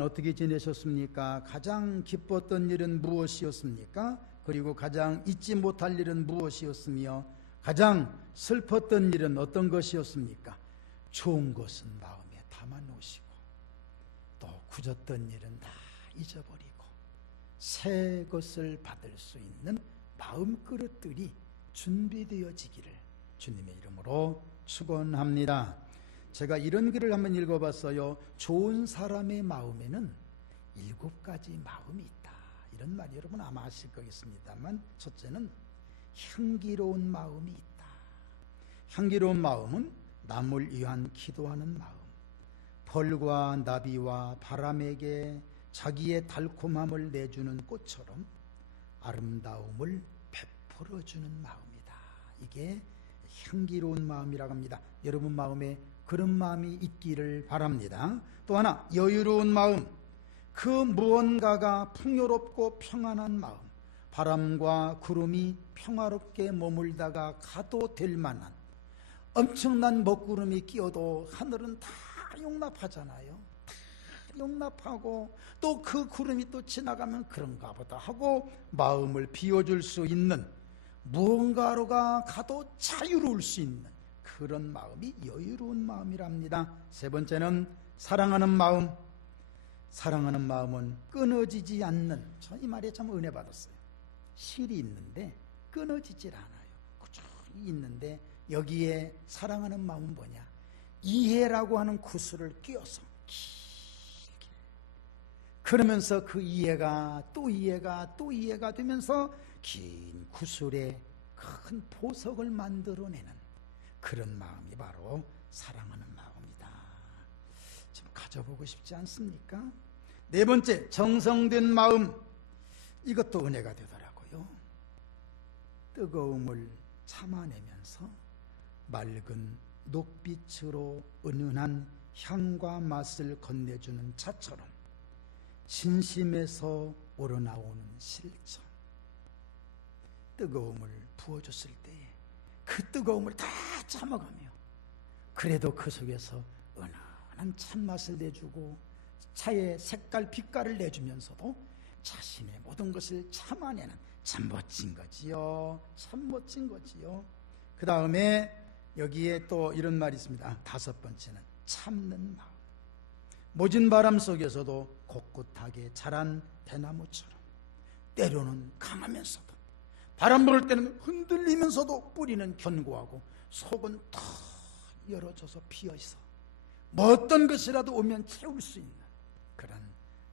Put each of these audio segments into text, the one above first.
어떻게 지내셨습니까? 가장 기뻤던 일은 무엇이었습니까? 그리고 가장 잊지 못할 일은 무엇이었으며 가장 슬펐던 일은 어떤 것이었습니까? 좋은 것은 마음에 담아 놓으시고 또 굳었던 일은 다 잊어버리고 새 것을 받을 수 있는 마음 그릇들이 준비되어지기를 주님의 이름으로 축원합니다. 제가 이런 글을 한번 읽어봤어요. 좋은 사람의 마음에는 7가지 마음이 있다. 이런 말 여러분 아마 아실 거겠습니다만, 첫째는 향기로운 마음이 있다. 향기로운 마음은 남을 위한 기도하는 마음, 벌과 나비와 바람에게 자기의 달콤함을 내주는 꽃처럼 아름다움을 베풀어주는 마음이다. 이게 향기로운 마음이라고 합니다. 여러분 마음에 그런 마음이 있기를 바랍니다. 또 하나, 여유로운 마음, 그 무언가가 풍요롭고 평안한 마음, 바람과 구름이 평화롭게 머물다가 가도 될 만한 엄청난 먹구름이 끼어도 하늘은 다 용납하잖아요. 다 용납하고 또 그 구름이 또 지나가면 그런가 보다 하고 마음을 비워줄 수 있는, 무언가로가 가도 자유로울 수 있는 그런 마음이 여유로운 마음이랍니다. 세 번째는 사랑하는 마음. 사랑하는 마음은 끊어지지 않는, 저 이 말에 참 은혜 받았어요. 실이 있는데 끊어지질 않아요. 꾸준히 있는데 여기에 사랑하는 마음은 뭐냐? 이해라고 하는 구슬을 끼워서 길게, 그러면서 그 이해가 또 이해가 또 이해가 되면서 긴 구슬에 큰 보석을 만들어내는 그런 마음이 바로 사랑하는 마음이다. 좀 가져보고 싶지 않습니까? 네 번째, 정성된 마음. 이것도 은혜가 되더라고요. 뜨거움을 참아내면서 맑은 녹빛으로 은은한 향과 맛을 건네주는 차처럼 진심에서 우러나오는 실천. 뜨거움을 부어줬을 때에 그 뜨거움을 다 참아가며 그래도 그 속에서 은은한 찬맛을 내주고 차의 색깔 빛깔을 내주면서도 자신의 모든 것을 참아내는, 참 멋진 거지요. 참 멋진 거지요. 그 다음에 여기에 또 이런 말이 있습니다. 다섯 번째는 참는 마음. 모진 바람 속에서도 꼿꼿하게 자란 대나무처럼 때로는 강하면서도, 바람 불을 때는 흔들리면서도 뿌리는 견고하고 속은 턱 열어져서 피어있어 뭐 어떤 것이라도 오면 채울 수 있는 그런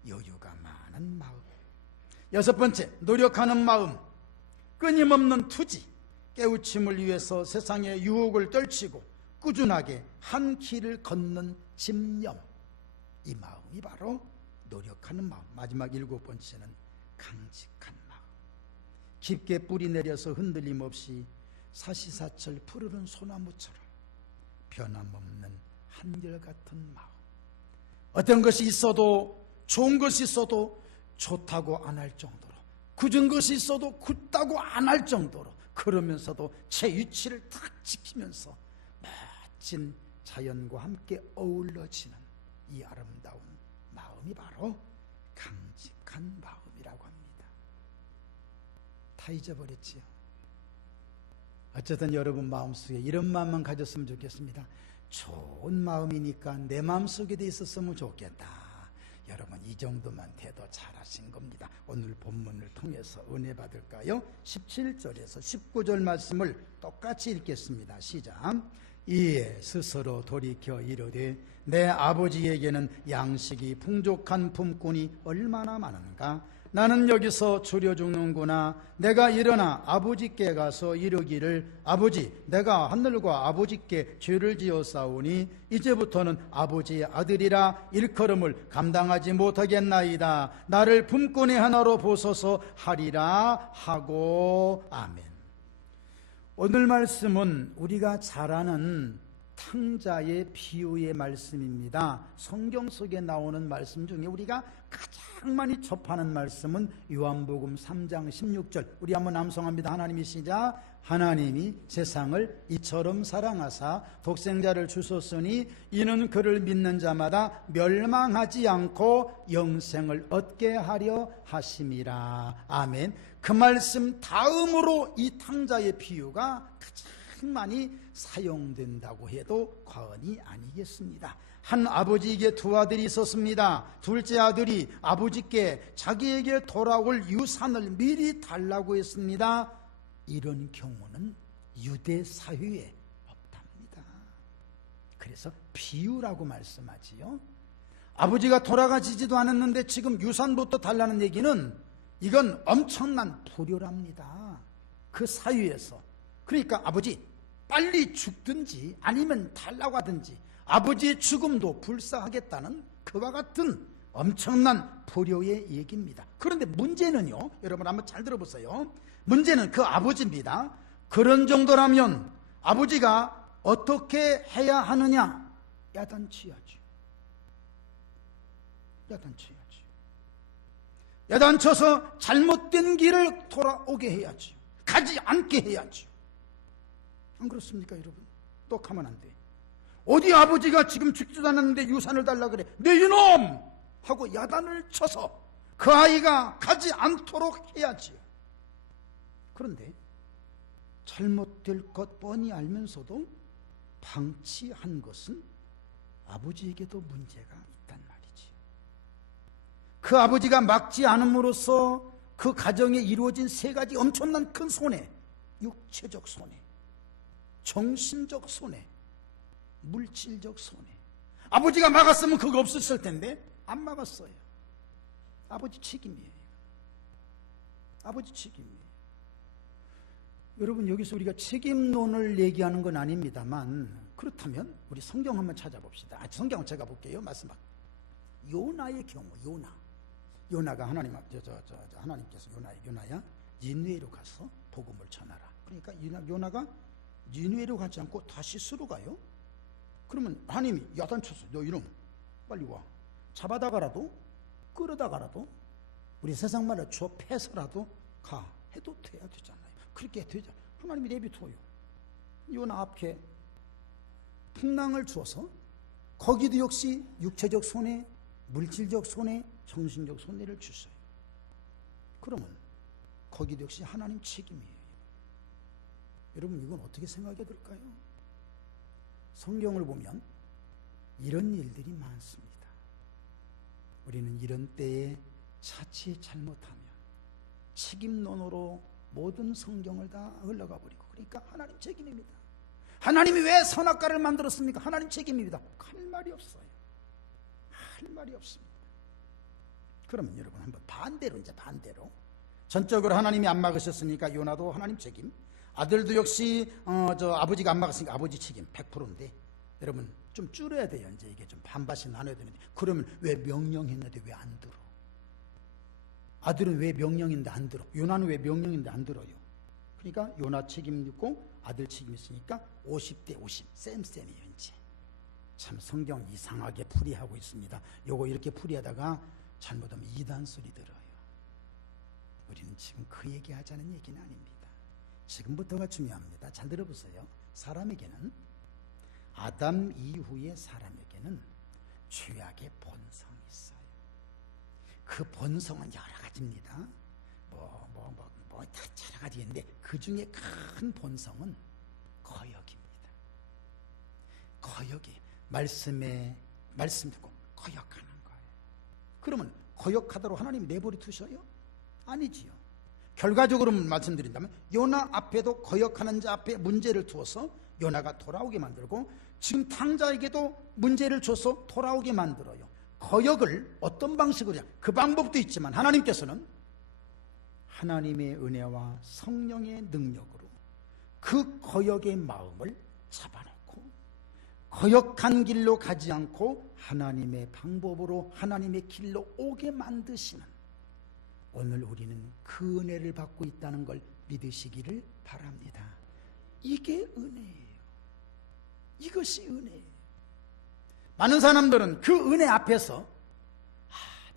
여유가 많은 마음. 여섯 번째, 노력하는 마음. 끊임없는 투지, 깨우침을 위해서 세상의 유혹을 떨치고 꾸준하게 한 길을 걷는 집념. 이 마음이 바로 노력하는 마음. 마지막 7번째는 강직한 마음. 깊게 뿌리 내려서 흔들림 없이 사시사철 푸르른 소나무처럼 변함없는 한결같은 마음. 어떤 것이 있어도, 좋은 것이 있어도 좋다고 안 할 정도로, 굳은 것이 있어도 굳다고 안 할 정도로, 그러면서도 제 위치를 딱 지키면서 멋진 자연과 함께 어우러지는 이 아름다운 마음이 바로 강직한 마음이라고 합니다. 다 잊어버렸지요. 어쨌든 여러분 마음속에 이런 마음만 가졌으면 좋겠습니다. 좋은 마음이니까 내 마음속에도 있었으면 좋겠다. 여러분 이 정도만 돼도 잘하신 겁니다. 오늘 본문을 통해서 은혜 받을까요? 17절에서 19절 말씀을 똑같이 읽겠습니다. 시작. 이에 스스로 돌이켜 이르되 내 아버지에게는 양식이 풍족한 품꾼이 얼마나 많은가? 나는 여기서 줄여 죽는구나. 내가 일어나 아버지께 가서 이르기를 아버지, 내가 하늘과 아버지께 죄를 지었사오니 이제부터는 아버지의 아들이라 일컬음을 감당하지 못하겠나이다. 나를 품꾼의 하나로 보소서 하리라 하고. 아멘. 오늘 말씀은 우리가 잘 아는 탕자의 비유의 말씀입니다. 성경 속에 나오는 말씀 중에 우리가 가장 많이 접하는 말씀은 요한복음 3장 16절. 우리 한번 암송합니다. 하나님의 시작. 하나님이 세상을 이처럼 사랑하사 독생자를 주셨으니 이는 그를 믿는 자마다 멸망하지 않고 영생을 얻게 하려 하심이라. 아멘. 그 말씀 다음으로 이 탕자의 비유가 가장 많이 사용된다고 해도 과언이 아니겠습니다. 한 아버지에게 두 아들이 있었습니다. 둘째 아들이 아버지께 자기에게 돌아올 유산을 미리 달라고 했습니다. 이런 경우는 유대 사회에 없답니다. 그래서 비유라고 말씀하지요. 아버지가 돌아가시지도 않았는데 지금 유산부터 달라는 얘기는 이건 엄청난 불효랍니다. 그 사회에서. 그러니까 아버지 빨리 죽든지 아니면 달라고 하든지 아버지의 죽음도 불사하겠다는 그와 같은 엄청난 불효의 얘기입니다. 그런데 문제는요, 여러분 한번 잘 들어보세요. 문제는 그 아버지입니다. 그런 정도라면 아버지가 어떻게 해야 하느냐? 야단쳐야지. 야단쳐야지. 야단쳐서 잘못된 길을 돌아오게 해야지. 가지 않게 해야지. 안 그렇습니까, 여러분? 또 가면 안 돼. 어디 아버지가 지금 죽지도 않았는데 유산을 달라 그래. 내 이놈! 하고 야단을 쳐서 그 아이가 가지 않도록 해야지. 그런데 잘못될 것 뻔히 알면서도 방치한 것은 아버지에게도 문제가 있단 말이지. 그 아버지가 막지 않음으로써 그 가정에 이루어진 세 가지 엄청난 큰 손해, 육체적 손해, 정신적 손해, 물질적 손해. 아버지가 막았으면 그거 없었을 텐데 안 막았어요. 아버지 책임이에요. 아버지 책임이에요. 여러분, 여기서 우리가 책임론을 얘기하는 건 아닙니다만, 그렇다면 우리 성경 한번 찾아봅시다. 성경을 제가 볼게요. 말씀하고 요나의 경우, 요나가 하나님께서 요나야 니느웨로 가서 복음을 전하라. 그러니까 요나가 니느웨로 가지 않고 다시스로 가요. 그러면 하나님이 야단쳐서 너 이놈 빨리 와. 잡아다가라도 끌어다가라도 우리 세상 말로 줘 패서라도 가 해도 돼야 되잖아요. 그렇게 되죠. 하나님이 내비둬요. 요나 앞에 풍랑을 주어서 거기도 역시 육체적 손해, 물질적 손해, 정신적 손해를 주세요. 그러면 거기도 역시 하나님 책임이에요. 여러분, 이건 어떻게 생각이 들까요? 성경을 보면 이런 일들이 많습니다. 우리는 이런 때에 자칫 잘못하면 책임론으로 모든 성경을 다 흘러가 버리고, 그러니까 하나님 책임입니다. 하나님이 왜 선악과를 만들었습니까? 하나님 책임입니다. 할 말이 없어요. 할 말이 없습니다. 그러면 여러분 한번 반대로, 이제 반대로 전적으로 하나님이 안 막으셨으니까 요나도 하나님 책임, 아들도 역시 아버지가 안 막았으니까 아버지 책임 100%인데 여러분 좀 줄여야 돼요. 이제 이게 좀 반반씩 나눠야 되는데, 그러면 왜 명령했는데 왜 안 들어? 아들은 왜 명령인데 안 들어? 요나는 왜 명령인데 안 들어요? 그러니까 요나 책임 있고 아들 책임 있으니까 50대 50 쌤이에요. 이제 참 성경 이상하게 풀이하고 있습니다. 요거 이렇게 풀이하다가 잘못하면 이단 소리 들어요. 우리는 지금 그 얘기하자는 얘기는 아닙니다. 지금부터가 중요합니다. 잘 들어보세요. 사람에게는, 아담 이후의 사람에게는 죄악의 본성이 있어요. 그 본성은 여러 가지입니다. 다 여러 가지 있는데 그 중에 큰 본성은 거역입니다. 거역이 말씀 듣고 거역하는 거예요. 그러면 거역하도록 하나님이 내버려 두셔요? 아니지요. 결과적으로 말씀드린다면 요나 앞에도 거역하는 자 앞에 문제를 두어서 요나가 돌아오게 만들고, 지금 탕자에게도 문제를 줘서 돌아오게 만들어요. 거역을 어떤 방식으로, 그 방법도 있지만 하나님께서는 하나님의 은혜와 성령의 능력으로 그 거역의 마음을 잡아놓고 거역한 길로 가지 않고 하나님의 방법으로 하나님의 길로 오게 만드시는, 오늘 우리는 그 은혜를 받고 있다는 걸 믿으시기를 바랍니다. 이게 은혜예요. 이것이 은혜예요. 많은 사람들은 그 은혜 앞에서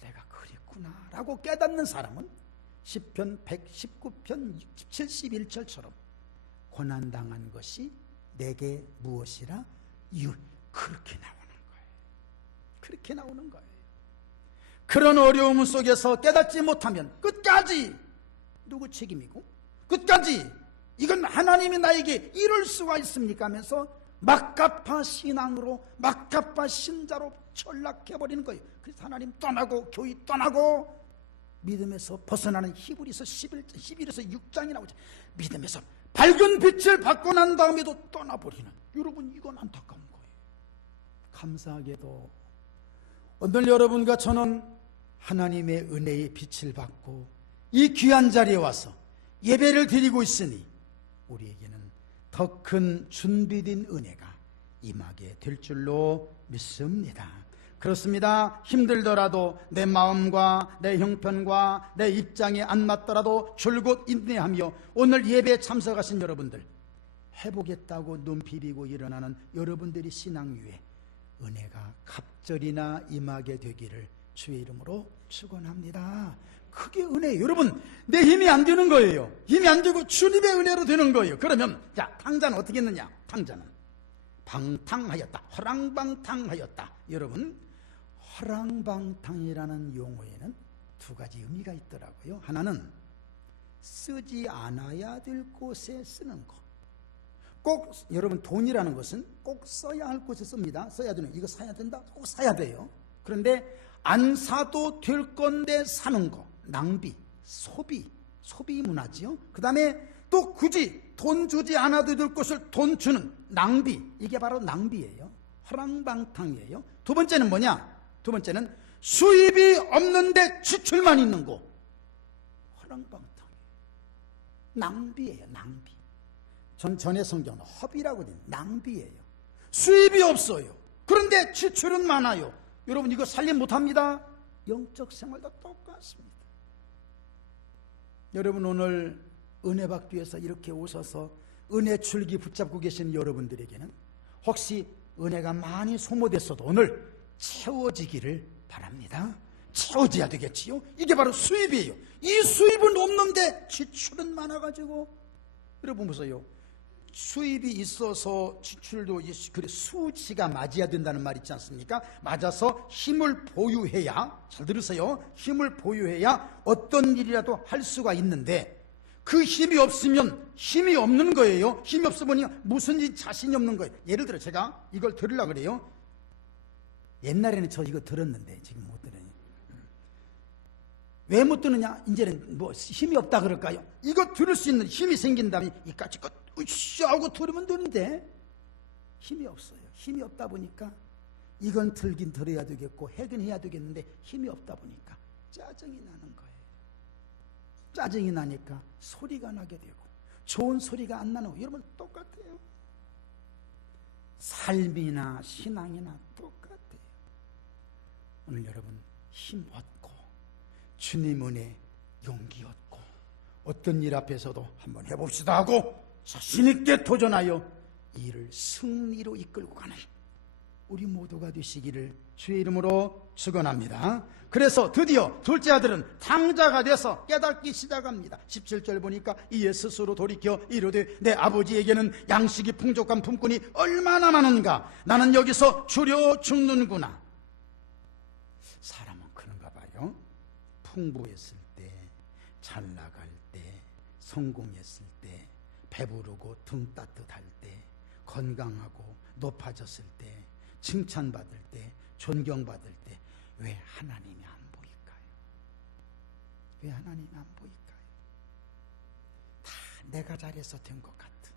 내가 그랬구나 라고 깨닫는 사람은 시편 119편 71절처럼 고난당한 것이 내게 무엇이라? 그렇게 나오는 거예요. 그렇게 나오는 거예요. 그런 어려움 속에서 깨닫지 못하면 끝까지 누구 책임이고, 끝까지 이건 하나님이 나에게 이럴 수가 있습니까 하면서 막가파 신앙으로, 막가파 신자로 전락해버리는 거예요. 그래서 하나님 떠나고 교회 떠나고 믿음에서 벗어나는 히브리서 11에서 6장이 나오죠. 믿음에서 밝은 빛을 받고 난 다음에도 떠나버리는, 여러분 이건 안타까운 거예요. 감사하게도 오늘 여러분과 저는 하나님의 은혜의 빛을 받고 이 귀한 자리에 와서 예배를 드리고 있으니 우리에게는 더 큰 준비된 은혜가 임하게 될 줄로 믿습니다. 그렇습니다. 힘들더라도 내 마음과 내 형편과 내 입장에 안 맞더라도 줄곧 인내하며 오늘 예배에 참석하신 여러분들, 해보겠다고 눈 비비고 일어나는 여러분들이 신앙 위에 은혜가 갑절이나 임하게 되기를 주의 이름으로 축원합니다. 그게 은혜예요. 여러분, 내 힘이 안 되는 거예요. 힘이 안 되고 주님의 은혜로 되는 거예요. 그러면 자, 탕자는 어떻게 했느냐? 탕자는 방탕하였다, 허랑방탕하였다. 여러분, 허랑방탕이라는 용어에는 두 가지 의미가 있더라고요. 하나는 쓰지 않아야 될 곳에 쓰는 거. 꼭 여러분, 돈이라는 것은 꼭 써야 할 곳에 씁니다. 써야 되는, 이거 사야 된다? 꼭 사야 돼요. 그런데 안 사도 될 건데 사는 거, 낭비, 소비 문화지요. 그 다음에 또 굳이 돈 주지 않아도 될 것을 돈 주는 낭비, 이게 바로 낭비예요. 허랑방탕이에요. 두 번째는 뭐냐? 두 번째는 수입이 없는데 지출만 있는 거, 허랑방탕, 낭비예요. 낭비. 전의 성경은 허비라고 돼요. 낭비예요. 수입이 없어요. 그런데 지출은 많아요. 여러분, 이거 살림 못합니다. 영적 생활도 똑같습니다. 여러분, 오늘 은혜 받기 위해서 이렇게 오셔서 은혜 줄기 붙잡고 계신 여러분들에게는 혹시 은혜가 많이 소모됐어도 오늘 채워지기를 바랍니다. 채워져야 되겠지요. 이게 바로 수입이에요. 이 수입은 없는데 지출은 많아가지고, 여러분 보세요. 수입이 있어서 지출도, 그래, 수치가 맞아야 된다는 말 있지 않습니까? 맞아서 힘을 보유해야, 잘 들으세요, 힘을 보유해야 어떤 일이라도 할 수가 있는데, 그 힘이 없으면 힘이 없는 거예요. 힘이 없으면 무슨 일 자신이 없는 거예요. 예를 들어 제가 이걸 들으려고 그래요. 옛날에는 저 이거 들었는데 지금 못 들어요. 왜 못 듣느냐? 이제는 뭐 힘이 없다 그럴까요? 이거 들을 수 있는 힘이 생긴다면 이까지 것 으쌰 하고 들으면 되는데 힘이 없어요. 힘이 없다 보니까 이건 들긴 들어야 되겠고 해긴 해야 되겠는데 힘이 없다 보니까 짜증이 나는 거예요. 짜증이 나니까 소리가 나게 되고 좋은 소리가 안 나는 거예요. 여러분 똑같아요. 삶이나 신앙이나 똑같아요. 오늘 여러분 힘 얻고 주님 은혜 용기 얻고 어떤 일 앞에서도 한번 해봅시다 하고 자신있게 도전하여 이를 승리로 이끌고 가는 우리 모두가 되시기를 주의 이름으로 축원합니다. 그래서 드디어 둘째 아들은 탕자가 돼서 깨닫기 시작합니다. 17절 보니까 이에 스스로 돌이켜 이르되 내 아버지에게는 양식이 풍족한 품꾼이 얼마나 많은가. 나는 여기서 주려 죽는구나. 사람은 그런가 봐요. 풍부했을 때, 잘 나갈 때, 성공했을 때, 배부르고 등 따뜻할 때, 건강하고 높아졌을 때, 칭찬받을 때, 존경받을 때 왜 하나님이 안 보일까요? 왜 하나님이 안 보일까요? 다 내가 잘해서 된 것 같은,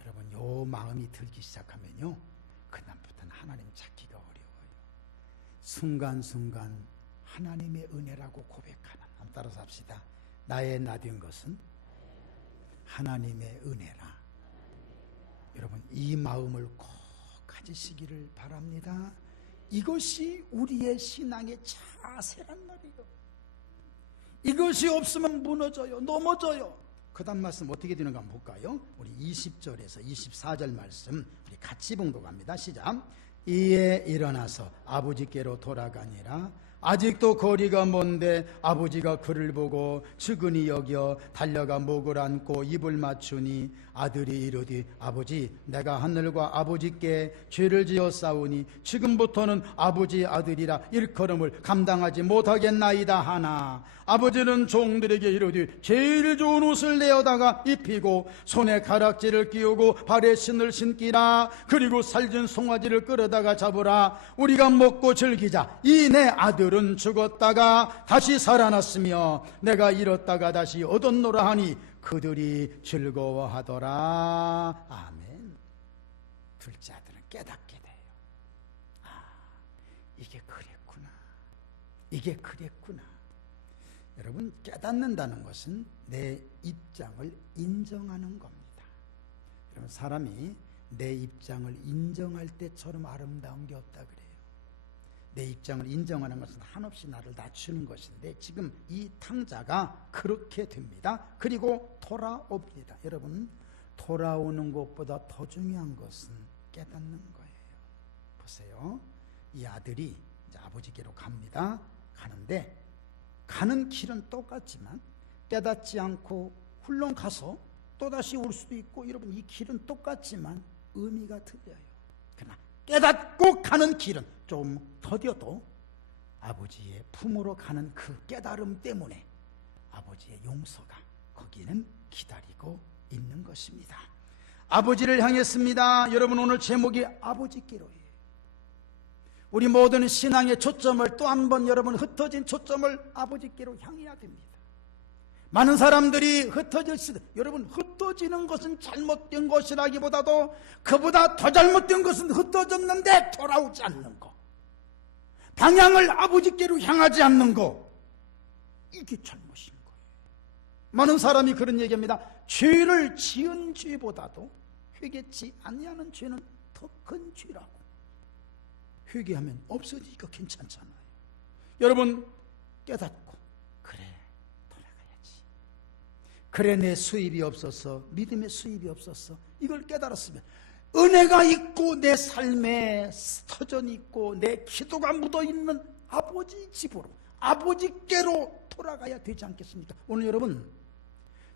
여러분 요 마음이 들기 시작하면요 그다음부터는 하나님 찾기가 어려워요. 순간순간 하나님의 은혜라고 고백하는, 한번 따라서 합시다. 나의 나 된 것은 하나님의 은혜라. 여러분 이 마음을 꼭 가지시기를 바랍니다. 이것이 우리의 신앙의 자세란 말이에요. 이것이 없으면 무너져요. 넘어져요. 그 다음 말씀 어떻게 되는가 한번 볼까요? 우리 20절에서 24절 말씀 우리 같이 봉독합니다. 시작. 이에 일어나서 아버지께로 돌아가니라. 아직도 거리가 먼데 아버지가 그를 보고 측은히 여겨 달려가 목을 안고 입을 맞추니 아들이 이르되 아버지 내가 하늘과 아버지께 죄를 지었사오니 지금부터는 아버지의 아들이라 일컬음을 감당하지 못하겠나이다 하나 아버지는 종들에게 이르되 제일 좋은 옷을 내어다가 입히고 손에 가락지를 끼우고 발에 신을 신기라 그리고 살진 송아지를 끌어다가 잡으라 우리가 먹고 즐기자 이 내 아들은 죽었다가 다시 살아났으며 내가 잃었다가 다시 얻었노라 하니 그들이 즐거워하더라. 아멘. 둘째 아들은 깨닫게 돼요. 이게 그랬구나. 이게 그랬구나. 여러분, 깨닫는다는 것은 내 입장을 인정하는 겁니다. 여러분, 사람이 내 입장을 인정할 때처럼 아름다운 게 없다 그래요. 내 입장을 인정하는 것은 한없이 나를 낮추는 것인데 지금 이 탕자가 그렇게 됩니다. 그리고 돌아옵니다. 여러분, 돌아오는 것보다 더 중요한 것은 깨닫는 거예요. 보세요. 이 아들이 이제 아버지께로 갑니다. 가는데 가는 길은 똑같지만 깨닫지 않고 훌렁 가서 또다시 올 수도 있고 여러분 이 길은 똑같지만 의미가 틀려요. 그러나 깨닫고 가는 길은 좀 더뎌도 아버지의 품으로 가는 그 깨달음 때문에 아버지의 용서가 거기는 기다리고 있는 것입니다. 아버지를 향했습니다. 여러분 오늘 제목이 아버지께로예요. 우리 모든 신앙의 초점을 또 한 번 여러분 흩어진 초점을 아버지께로 향해야 됩니다. 많은 사람들이 흩어질 수도 여러분 흩어지는 것은 잘못된 것이라기보다도 그보다 더 잘못된 것은 흩어졌는데 돌아오지 않는 것, 방향을 아버지께로 향하지 않는 것, 이게 잘못인 거예요. 많은 사람이 그런 얘기합니다. 죄를 지은 죄보다도 회개치 아니하는 죄는 더 큰 죄라고. 회개하면 없어지니까 괜찮잖아요. 여러분 깨닫고 그래 돌아가야지. 그래 내 수입이 없었어, 믿음의 수입이 없었어, 이걸 깨달았으면 은혜가 있고 내 삶에 터전이 있고 내 기도가 묻어있는 아버지 집으로 아버지께로 돌아가야 되지 않겠습니까? 오늘 여러분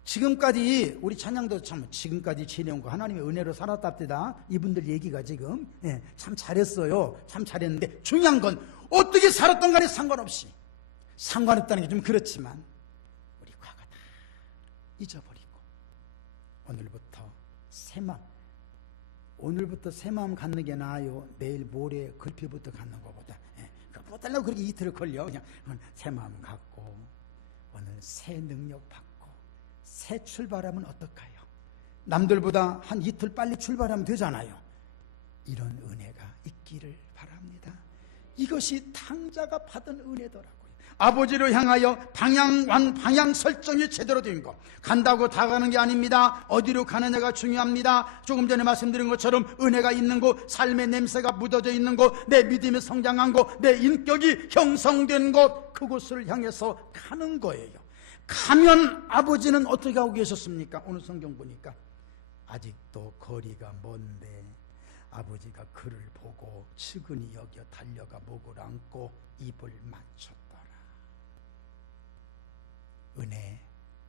지금까지 우리 찬양도 참 지금까지 지내온 거 하나님의 은혜로 살았답니다. 이분들 얘기가 지금 참 잘했어요. 참 잘했는데 중요한 건 어떻게 살았던 간에 상관없이 상관없다는 게 좀 그렇지만 우리 과거 다 잊어버리고 오늘부터 새 마음 갖는 게 나아요. 내일 모레 글피부터 갖는 것보다 그거 달라고 그렇게 이틀을 걸려. 그냥 새 마음 갖고 오늘 새 능력 받고 새 출발하면 어떡해요? 남들보다 한 이틀 빨리 출발하면 되잖아요. 이런 은혜가 있기를 바랍니다. 이것이 탕자가 받은 은혜더라고요. 아버지를 향하여 방향 설정이 제대로 된 것. 간다고 다 가는 게 아닙니다. 어디로 가느냐가 중요합니다. 조금 전에 말씀드린 것처럼 은혜가 있는 곳, 삶의 냄새가 묻어져 있는 곳, 내 믿음이 성장한 곳, 내 인격이 형성된 곳, 그곳을 향해서 가는 거예요. 가면 아버지는 어떻게 하고 계셨습니까? 오늘 성경 보니까 아직도 거리가 먼데 아버지가 그를 보고 측은히 여겨 달려가 목을 안고 입을 맞췄더라. 은혜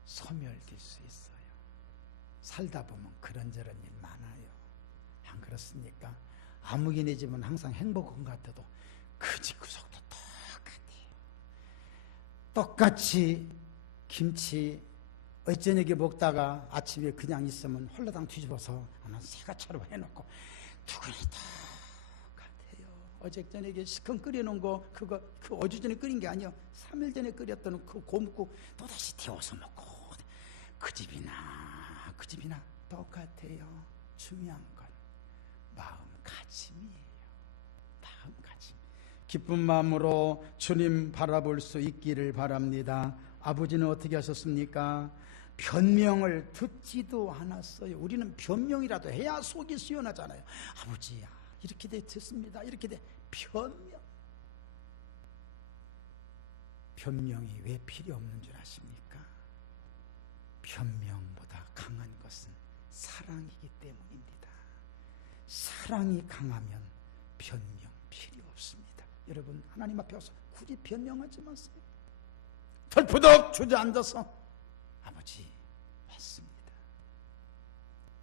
소멸될 수 있어요. 살다 보면 그런저런 일 많아요. 안 그렇습니까? 아무개네 집은 항상 행복한 것 같아도 그 집 구석도 똑같아요. 똑같이 김치 어쩌녁에 먹다가 아침에 그냥 있으면 홀라당 뒤집어서 하나 새가처럼 해놓고 누구나 똑같아요. 어제 저녁에 시큰 끓여놓은 거 그거 어제 전에 끓인 게 아니요 3일 전에 끓였던 그 고묵국 또다시 데워서 먹고 그 집이나 똑같아요. 중요한 건 마음가짐이에요. 마음가짐. 기쁜 마음으로 주님 바라볼 수 있기를 바랍니다. 아버지는 어떻게 하셨습니까? 변명을 듣지도 않았어요. 우리는 변명이라도 해야 속이 시원하잖아요. 아버지야 이렇게 됐습니다. 이렇게 돼. 변명이 왜 필요 없는 줄 아십니까? 변명보다 강한 것은 사랑이기 때문입니다. 사랑이 강하면 변명 필요 없습니다. 여러분 하나님 앞에 와서 굳이 변명하지 마세요. 털푸덕 주저앉아서 아버지 맞습니다.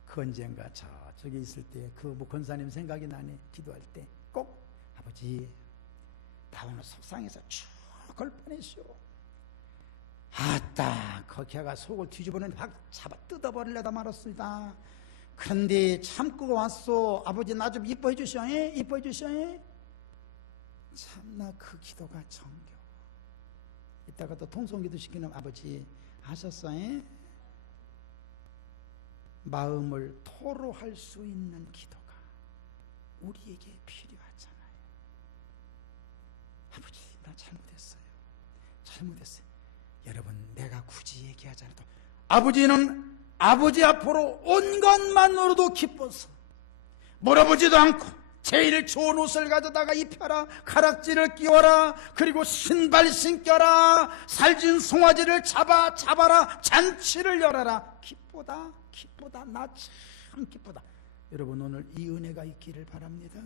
그 언젠가 저기 있을 때 그 권사님 생각이 나네. 기도할 때 꼭 아버지 나 오늘 속상해서 죽을 뻔했쇼. 아따 거기가 속을 뒤집어내는데 확 잡아 뜯어버리려다 말았습니다. 그런데 참고 왔소. 아버지 나 좀 이뻐해 주시오. 이뻐해 주시오. 참나 그 기도가 정겨워. 이따가 또 통성기도 시키는 아버지 하셨어. 마음을 토로할 수 있는 기도가 우리에게 필요하잖아요. 아버지 나 잘못했어요. 여러분 내가 굳이 얘기하지 않아도 아버지는 아버지 앞으로 온 것만으로도 기뻐서 물어보지도 않고 제일 좋은 옷을 가져다가 입혀라, 가락지를 끼워라, 그리고 신발 신겨라, 살진 송아지를 잡아라, 잔치를 열어라. 기쁘다 나 참 기쁘다. 여러분 오늘 이 은혜가 있기를 바랍니다.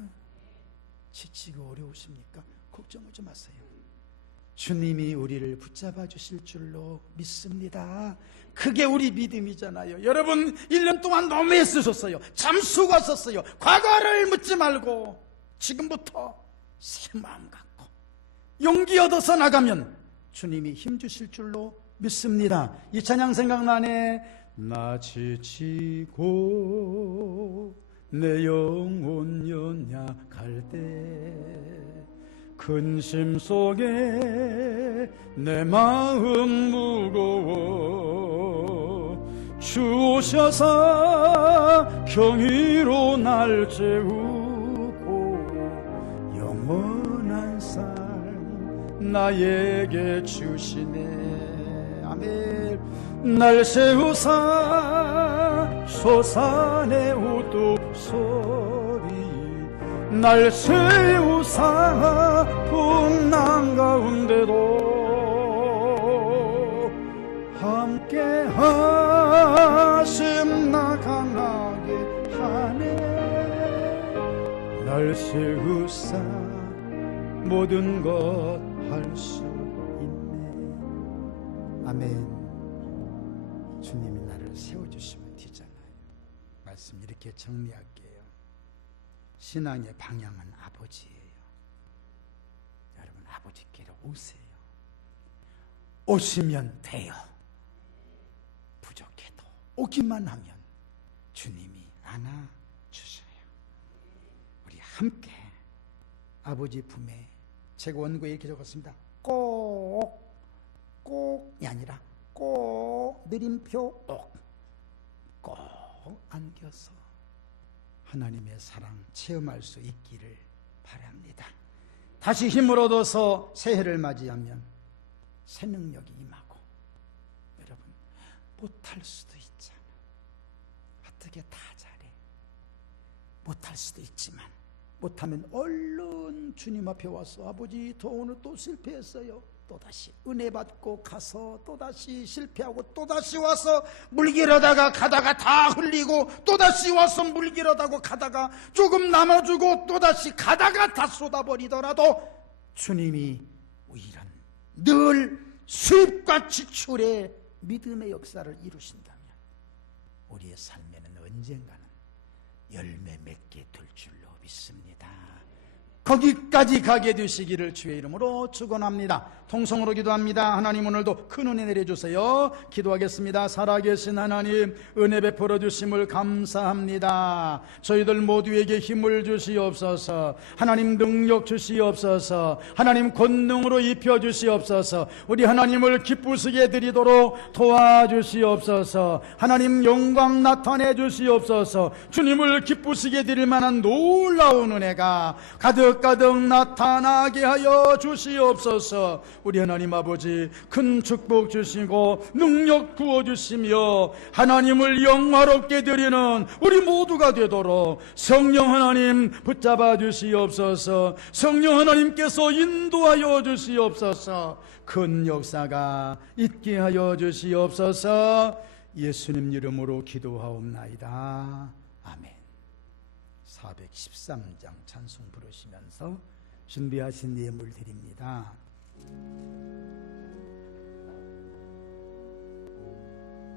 지치고 어려우십니까? 걱정하지 마세요. 주님이 우리를 붙잡아 주실 줄로 믿습니다. 그게 우리 믿음이잖아요. 여러분 1년 동안 너무 애쓰셨어요. 참 수고하셨어요. 과거를 묻지 말고 지금부터 새 마음 갖고 용기 얻어서 나가면 주님이 힘 주실 줄로 믿습니다. 이 찬양 생각나네. 나 지치고 내 영혼 연약할 때 근심 속에 내 마음 무거워 주 오셔서 경위로 날 채우고 영원한 삶 나에게 주시네. 아멘. 날 세우사 솟아내 우뚝소리 날 세우사 풍랑 가운데도 함께 하심 나 강하게 하네. 날 세우사 모든 것 할 수 있네. 아멘. 주님이 나를 세워주시면 되잖아요. 말씀 이렇게 정리할게요. 신앙의 방향은 아버지예요. 여러분 아버지께로 오세요. 오시면 돼요. 부족해도 오기만 하면 주님이 안아주셔요. 우리 함께 아버지 품에 제가 원고에 이렇게 적었습니다. 꼭이 아니라 꼭 느림표 꼭 안겨서 하나님의 사랑 체험할 수 있기를 바랍니다. 다시 힘을 얻어서 새해를 맞이하면 새 능력이 임하고 여러분 못할 수도 있잖아. 어떻게 다 잘해. 못할 수도 있지만 못하면 얼른 주님 앞에 와서 아버지 저 오늘 또 실패했어요. 또다시 은혜 받고 가서 또다시 실패하고 또다시 와서 물기러다가 가다가 다 흘리고 또다시 와서 물기러다고 가다가 조금 남아주고 또다시 가다가 다 쏟아버리더라도 주님이 이런 늘 수입과 지출의 믿음의 역사를 이루신다면 우리의 삶에는 언젠가는 열매 맺게 될 줄로 믿습니다. 거기까지 가게 되시기를 주의 이름으로 축원합니다. 통성으로 기도합니다. 하나님 오늘도 큰 은혜 내려주세요. 기도하겠습니다. 살아계신 하나님 은혜 베풀어 주심을 감사합니다. 저희들 모두에게 힘을 주시옵소서. 하나님 능력 주시옵소서. 하나님 권능으로 입혀 주시옵소서. 우리 하나님을 기쁘시게 드리도록 도와주시옵소서. 하나님 영광 나타내 주시옵소서. 주님을 기쁘시게 드릴 만한 놀라운 은혜가 가득 나타나게 하여 주시옵소서. 우리 하나님 아버지 큰 축복 주시고 능력 부어주시며 하나님을 영화롭게 드리는 우리 모두가 되도록 성령 하나님 붙잡아 주시옵소서. 성령 하나님께서 인도하여 주시옵소서. 큰 역사가 있게 하여 주시옵소서. 예수님 이름으로 기도하옵나이다. 아멘. 413장 찬송 부르시면서 준비하신 예물 드립니다.